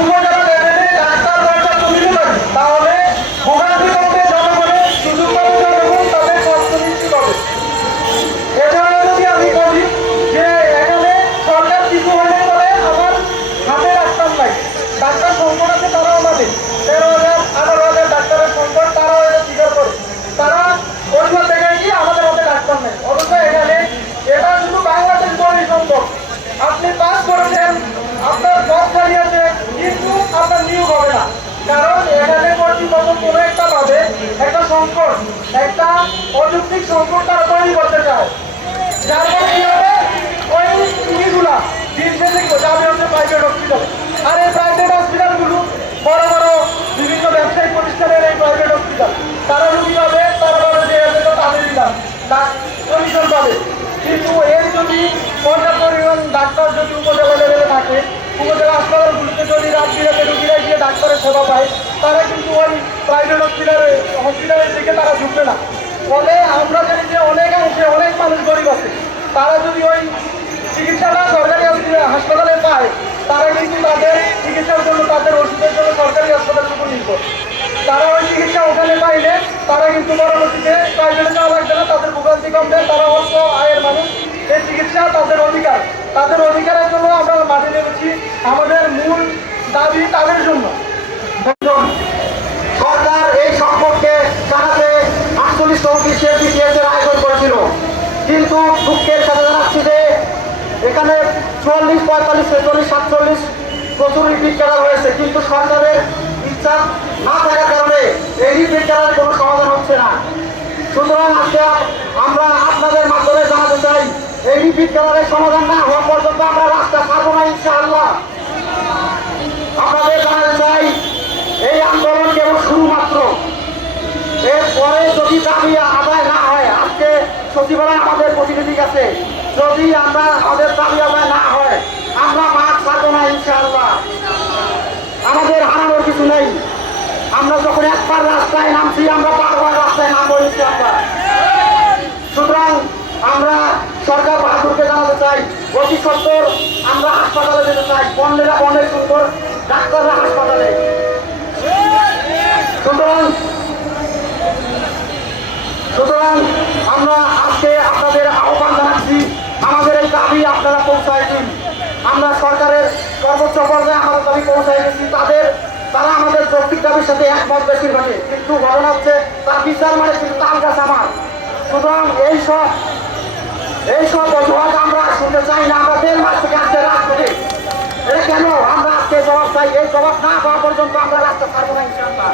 উপজেলা লেভেলে ডাক্তার দরকার তৈরি করি, তাহলে ভোগান্তি কমবে, জনগণের সুযোগ পাবে, জনগণ তাদের স্বাস্থ্য নিশ্চিত হবে। এছাড়া যদি আমি বলি যে এখানে সরকার কিছু হলে পরে আমার হাতে ডাক্তার নাই, ডাক্তার সংকট আছে, তারাও মানে 13,000 18,000 ডাক্তারের সংকট, তারাও এটা স্বীকার করে। তারা পরিবার থেকে গিয়ে আমাদের হাতে ডাক্তার নেই, অথচ এখানে এটা শুধু বাংলাদেশ বলেই সম্ভব। আপনি পাস করেছেন, আপনার পথ দাঁড়িয়েছে, কিন্তু আপনার নিয়োগ হবে না, কারণ এখানে কর্তৃপক্ষ কোনো একটা ভাবে একটা সংকট, একটা অযৌক্তিক সংকট তারা তৈরি করতে চায়। যার ফলে কি হবে, ওই ইগুলা দিন শেষে যাবে হচ্ছে প্রাইভেট হসপিটাল। আর এই প্রাইভেট হসপিটালগুলো বড় বড় বিভিন্ন ব্যবসায়িক প্রতিষ্ঠানের এই প্রাইভেট হসপিটাল, তারা রুগী পাবে, তারা পাবে যে তাদের দিলাম কমিশন পাবে। কিন্তু এর যদি পর্যাপ্ত পরিমাণ ডাক্তার যদি উপজেলা লেভেলে থাকে, উপজেলা হাসপাতালগুলিতে যদি রাত বিরাতে রুগীরা গিয়ে ডাক্তারের সেবা পায়, তারা কিন্তু ওই প্রাইভেট হসপিটালের দিকে তারা ঝুঁকবে না। ফলে আমরা জানি যে অনেকাংশে অনেক মানুষ গরিব আছে, তারা যদি ওই চিকিৎসাটা সরকারি হাসপাতালে পায়, তারা কিন্তু তাদের চিকিৎসার জন্য, তাদের ওষুধের জন্য সরকারি হাসপাতালের উপর নির্ভর। তারা ওই চিকিৎসা ওখানে পাইলে তারা কিন্তু পরবর্তীতে প্রাইভেটে যাওয়া লাগবে না, তাদের ভোগান্তি কমবে, তারা অল্প আয়ের মানুষ। এই চিকিৎসা তাদের অধিকার, তাদের অধিকারের জন্য আমরা মাঠে নেমেছি, আমাদের মূল দাবি তাদের জন্য। সরকার এই সম্পর্কে জানাতে 48তম বিসিএস-এর আয়োজন করেছিল, কিন্তু দুঃখের সাথে জানাচ্ছি যে এখানে 44, 45, 46, 47 প্রচুর রিপিট করা হয়েছে, কিন্তু সরকারের ইচ্ছা না থাকার কারণে এই রিপিট করার কোনো সমাধান হচ্ছে না। সুতরাং আজকে আমরা আপনাদের মাধ্যমে জানাতে চাই, এই রিপিট করার সমাধান না হওয়া পর্যন্ত আমরা রাস্তা ছাড়বো না ইনশাআল্লাহ। আপনাদের জানাতে চাই, এই আন্দোলন কেবল শুরুমাত্র, এরপরে যদি দাবি আদায় না হয়, আজকে সচিবালয় আমাদের প্রতিনিধি কাছে, যদি আমাদের দাবি আদায় না হয়, আমরা মাঠ ছাড়বো না ইনশাআল্লাহ। আমাদের হারানোর কিছু নেই, আমরা যখন একবার রাস্তায় নামছি, আমরা বারবার রাস্তায় নামবো ইনশাআল্লাহ। সুতরাং আমরা সরকার বাহাদুরকে জানাতে চাই, অতি সত্বর আমরা হাসপাতালে যেতে চাই, বন্যেরা বনের সুন্দর, ডাক্তাররা হাসপাতালে। সুতরাং আমরা আজকে আপনাদের আহ্বান জানাচ্ছি, আমাদের এই দাবি আপনারা পৌঁছায় দিন। আমরা সরকারের সর্বোচ্চ পর্যায়ে আমাদের দাবি পৌঁছায় গেছি, তারা আমাদের যৌক্তিক দাবির সাথে একমত বেশিরভাগই, কিন্তু ঘটনা হচ্ছে তার বিচার মানে কিন্তু তার কাছে আমার। সুতরাং এইসব অজুহাত আমরা শুনতে চাই না। আমরা 1.5 মাস থেকে আজকে রাজনীতি, এটা কেন আমরা আজকে জবাব চাই, এই জবাব না পাওয়া পর্যন্ত আমরা রাস্তা ছাড়বো না ইনশাআল্লাহ।